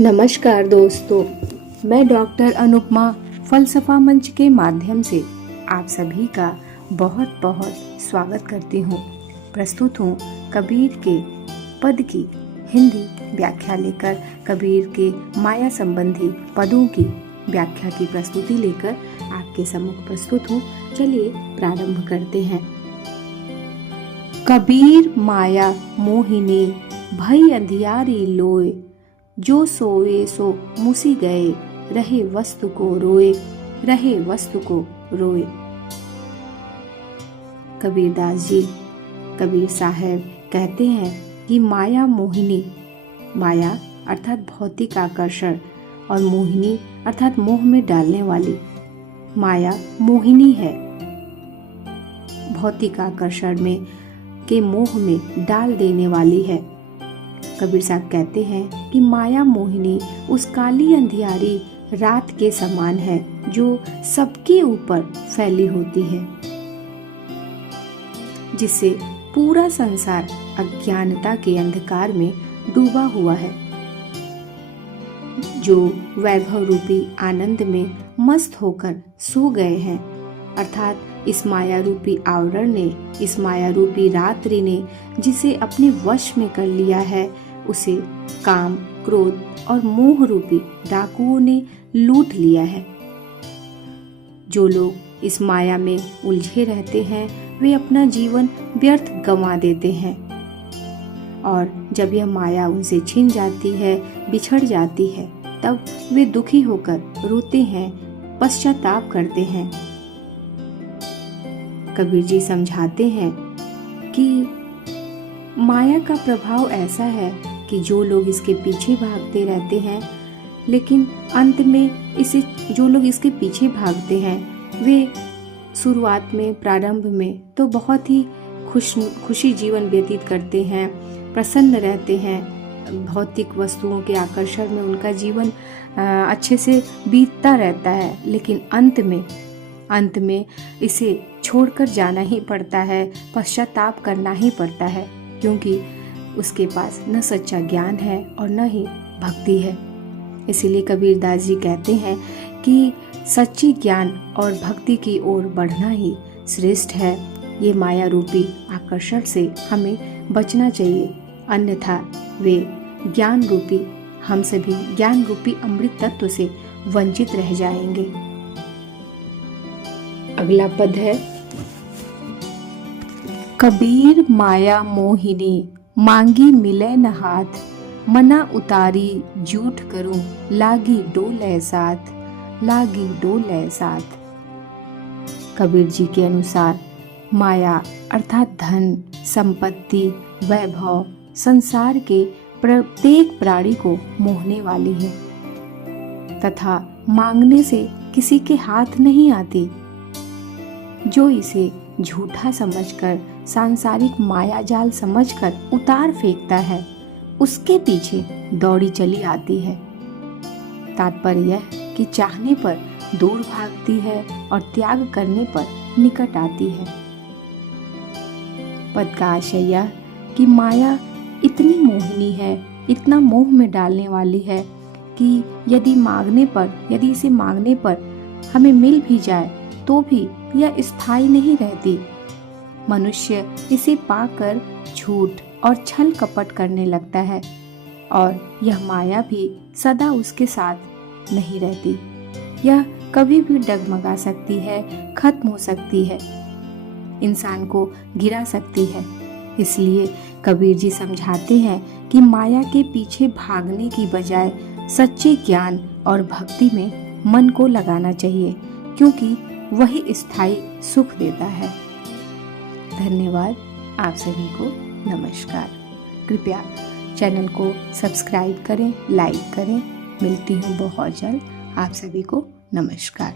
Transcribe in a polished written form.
नमस्कार दोस्तों, मैं डॉक्टर अनुपमा फलसफा मंच के माध्यम से आप सभी का बहुत बहुत स्वागत करती हूँ। प्रस्तुत हूँ कबीर के पद की हिंदी व्याख्या लेकर, कबीर के माया संबंधी पदों की व्याख्या की प्रस्तुति लेकर आपके सम्मुख प्रस्तुत हूँ। चलिए प्रारंभ करते हैं। कबीर माया मोहिनी भई अंधियारी लोए, जो सोए सो मुसी गए, रहे वस्तु को रोए, रहे वस्तु को रोए। कबीरदास जी, कबीर साहब कहते हैं कि माया मोहिनी, माया अर्थात भौतिक आकर्षण और मोहिनी अर्थात मोह में डालने वाली, माया मोहिनी है। भौतिक आकर्षण में के मोह में डाल देने वाली है। कबीर साहब कहते हैं कि माया मोहिनी उस काली अंधियारी रात के समान है जो सबके ऊपर फैली होती है, जिससे पूरा संसार अज्ञानता के अंधकार में डूबा हुआ है। जो वैभव रूपी आनंद में मस्त होकर सो गए हैं, अर्थात इस माया रूपी आवरण ने, इस माया रूपी रात्रि ने जिसे अपने वश में कर लिया है, उसे काम, क्रोध और मोह रूपी डाकुओं ने लूट लिया है। जो लोग इस माया में उलझे रहते हैं, वे अपना जीवन व्यर्थ गंवा देते हैं, और जब यह माया उनसे छिन जाती है, बिछड़ जाती है, तब वे दुखी होकर रोते हैं, पश्चाताप करते हैं। कबीर जी समझाते हैं कि माया का प्रभाव ऐसा है कि जो लोग इसके पीछे भागते रहते हैं, लेकिन अंत में इसे, जो लोग इसके पीछे भागते हैं, वे शुरुआत में, प्रारंभ में तो बहुत ही खुशी जीवन व्यतीत करते हैं, प्रसन्न रहते हैं। भौतिक वस्तुओं के आकर्षण में उनका जीवन अच्छे से बीतता रहता है, लेकिन अंत में इसे छोड़कर जाना ही पड़ता है, पश्चाताप करना ही पड़ता है, क्योंकि उसके पास न सच्चा ज्ञान है और न ही भक्ति है। इसीलिए कबीरदास जी कहते हैं कि सच्ची ज्ञान और भक्ति की ओर बढ़ना ही श्रेष्ठ है। ये माया रूपी आकर्षण से हमें बचना चाहिए, अन्यथा वे ज्ञान रूपी, हम सभी ज्ञान रूपी अमृत तत्व से वंचित रह जाएंगे। अगला पद है, कबीर माया मोहिनी मांगी मिले न हाथ, मना उतारी झूठ करूं, लागी डोले साथ, लागी डोले साथ। कबीर जी के अनुसार माया अर्थात धन, संपत्ति, वैभव संसार के प्रत्येक प्राणी को मोहने वाली है, तथा मांगने से किसी के हाथ नहीं आती। जो इसे झूठा समझकर, सांसारिक माया जाल समझकर उतार फेंकता है, उसके पीछे दौड़ी चली आती है। तात्पर्य यह कि चाहने पर दूर भागती है और त्याग करने पर निकट आती है। पद का आशय यह कि माया इतनी मोहिनी है, इतना मोह में डालने वाली है कि यदि इसे मांगने पर हमें मिल भी जाए तो भी यह स्थायी नहीं रहती। मनुष्य इसे पाकर झूठ और छल कपट करने लगता है, और यह माया भी सदा उसके साथ नहीं रहती। यह कभी भी डगमगा सकती है, खत्म हो सकती है, इंसान को गिरा सकती है। इसलिए कबीर जी समझाते हैं कि माया के पीछे भागने की बजाय सच्चे ज्ञान और भक्ति में मन को लगाना चाहिए, क्योंकि वही स्थायी सुख देता है। धन्यवाद। आप सभी को नमस्कार। कृपया चैनल को सब्सक्राइब करें, लाइक करें। मिलती हूँ बहुत जल्द। आप सभी को नमस्कार।